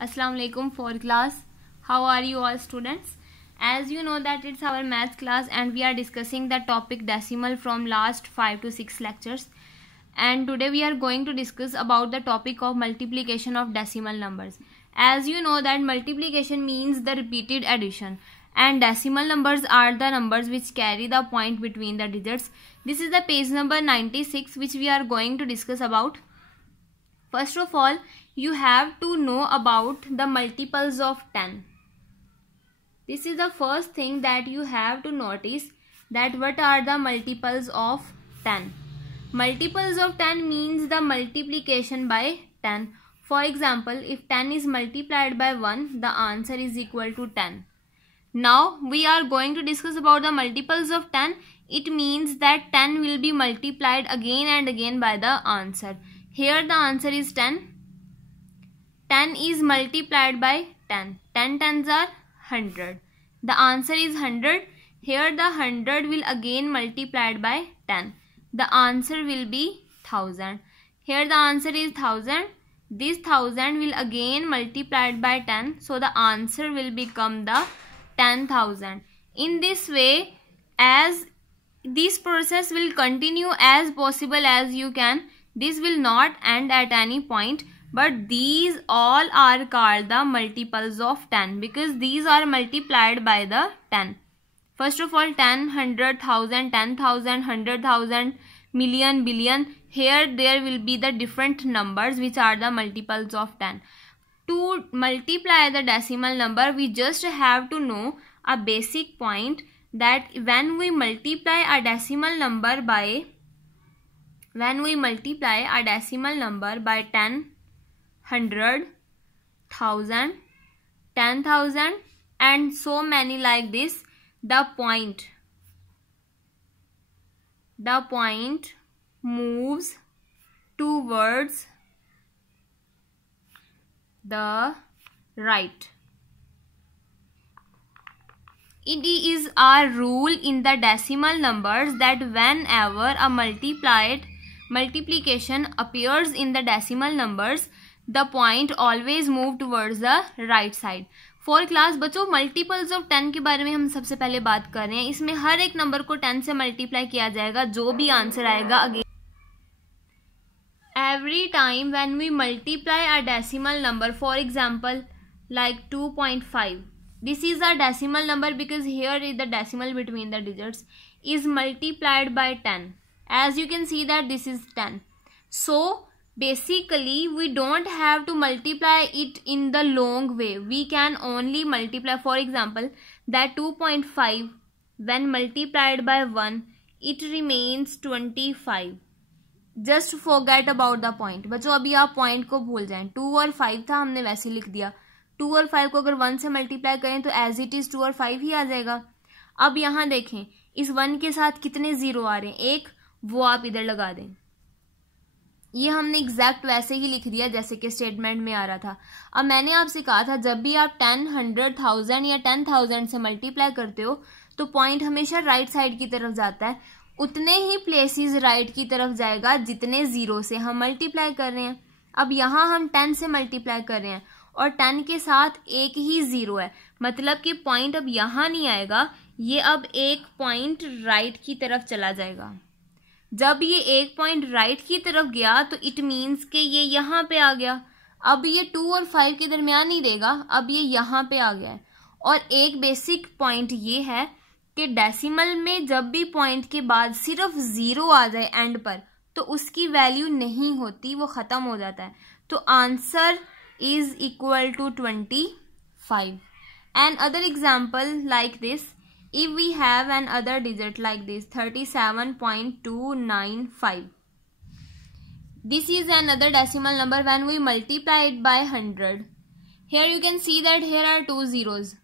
Assalamu alaikum for class. How are you all students? As you know that it's our math class and we are discussing the topic decimal from last 5 to 6 lectures. And today we are going to discuss about the topic of multiplication of decimal numbers. As you know that multiplication means the repeated addition and decimal numbers are the numbers which carry the point between the digits. This is the page number 96 which we are going to discuss about. First of all, you have to know about the multiples of 10. This is the first thing that you have to notice, that what are the multiples of 10. Multiples of 10 means the multiplication by 10. For example, if 10 is multiplied by 1, the answer is equal to 10. Now we are going to discuss about the multiples of 10. It means that 10 will be multiplied again and again by the answer. Here the answer is 10. 10 is multiplied by 10. 10 tens are 100. The answer is 100. Here the 100 will again multiplied by 10. The answer will be 1000. Here the answer is 1000. This 1000 will again multiplied by 10. So the answer will become the 10,000. In this way, as this process will continue as possible as you can. This will not end at any point, but these all are called the multiples of 10 because these are multiplied by the 10. First of all, 10, 100, 1000, 10,000, 100,000, million, billion. Here there will be the different numbers which are the multiples of 10. To multiply the decimal number, we just have to know a basic point that when we multiply a decimal number by 10, 100, 1000, 10,000 and so many like this, the point moves towards the right. It is a rule in the decimal numbers that whenever a multiplication appears in the decimal numbers, the point always move towards the right side. For class बच्चों, multiples of 10 के बारे में हम सबसे पहले बात कर रहे हैं. इसमें हर एक नंबर को 10 से मल्टीप्लाई किया जाएगा. जो भी आंसर आएगा again. Every time when we multiply a decimal number, for example like 2.5, this is a decimal number because here is the decimal between the digits, is multiplied by 10. As you can see that this is 10. So basically we don't have to multiply it in the long way. We can only multiply, for example, that 2.5 when multiplied by 1, it remains 25. Just forget about the point. बच्चों अभी आप point को भूल जाएं. 2 और 5 था, हमने वैसे लिख दिया. 2 और 5 को अगर 1 से मल्टीप्लाई करें तो एज इट इज 2 और 5 ही आ जाएगा. अब यहाँ देखें, इस 1 के साथ कितने जीरो आ रहे हैं? एक, वो आप इधर लगा दें. ये हमने एग्जैक्ट वैसे ही लिख दिया जैसे कि स्टेटमेंट में आ रहा था. अब मैंने आपसे कहा था जब भी आप 10, 100, 1000 या 10,000 से मल्टीप्लाई करते हो तो पॉइंट हमेशा राइट साइड की तरफ जाता है. उतने ही प्लेसेस राइट की तरफ जाएगा जितने जीरो से हम मल्टीप्लाई कर रहे हैं. अब यहाँ हम 10 से मल्टीप्लाई कर रहे हैं और 10 के साथ एक ही जीरो है, मतलब कि पॉइंट अब यहाँ नहीं आएगा. ये अब एक पॉइंट राइट की तरफ चला जाएगा. जब ये एक पॉइंट राइट की तरफ गया तो इट मीन्स कि ये यहाँ पे आ गया. अब ये 2 और 5 के दरमियान नहीं रहेगा, अब ये यहाँ पे आ गया है. और एक बेसिक पॉइंट ये है कि डेसिमल में जब भी पॉइंट के बाद सिर्फ जीरो आ जाए एंड पर तो उसकी वैल्यू नहीं होती, वो ख़त्म हो जाता है. तो answer is equal to 25. An other example like this, if we have an other digit like this 37.295, this is another decimal number when we multiply it by 100. Here you can see that here are 2 zeros.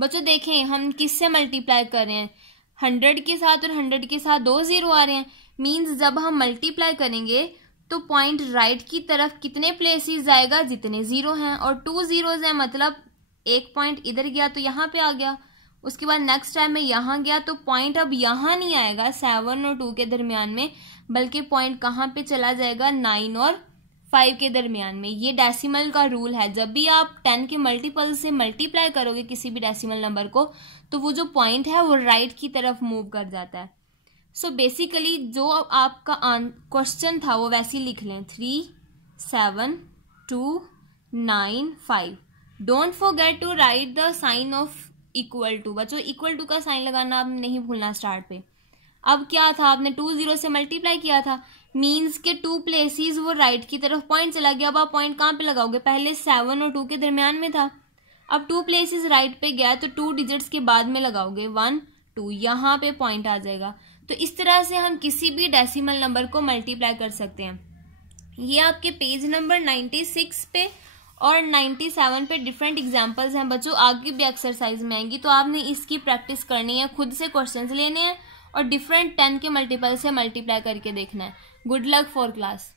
बच्चों देखें हम किससे multiply कर रहे हैं? 100 के साथ और 100 के साथ 2 जीरो आ रहे हैं. मीन्स जब हम मल्टीप्लाई करेंगे तो पॉइंट राइट की तरफ कितने प्लेसेस जाएगा? जितने जीरो हैं. और 2 जीरोज हैं, मतलब एक पॉइंट इधर गया तो यहाँ पे आ गया. उसके बाद नेक्स्ट टाइम में यहाँ गया तो पॉइंट अब यहाँ नहीं आएगा 7 और 2 के दरमियान में, बल्कि पॉइंट कहाँ पे चला जाएगा? 9 और 5 के दरमियान में। ये डेसिमल का रूल है, जब भी आप 10 के मल्टीपल से मल्टीप्लाई करोगे किसी भी डेसिमल नंबर को तो वो जो पॉइंट है वो राइट की तरफ मूव कर जाता है। सो बेसिकली जो आपका क्वेश्चन था वो वैसे ही लिख लें, 3 7 2 9 5। Don't forget to write the sign of equal to. बच्चों इक्वल टू का साइन लगाना आप नहीं भूलना स्टार्ट पे। अब क्या था, आपने 2 0 से मल्टीप्लाई किया था, मीन्स के 2 प्लेसेस वो राइट की तरफ पॉइंट चला गया। अब आप पॉइंट कहाँ पे लगाओगे, पहले 7 और 2 के दरमियान में था, अब 2 प्लेसेस राइट पे गया तो 2 डिजिट्स के बाद में लगाओगे, 1 2, यहाँ पे पॉइंट आ जाएगा। तो इस तरह से हम किसी भी डेसिमल नंबर को मल्टीप्लाई कर सकते हैं। ये आपके पेज नंबर 96 पे और 97 पे डिफरेंट एग्जांपल्स हैं बच्चों, आगे भी एक्सरसाइज में आएंगी, तो आपने इसकी प्रैक्टिस करनी है, खुद से क्वेश्चंस लेने हैं और डिफरेंट 10 के मल्टीपल से मल्टीप्लाई करके देखना है। Good luck for class.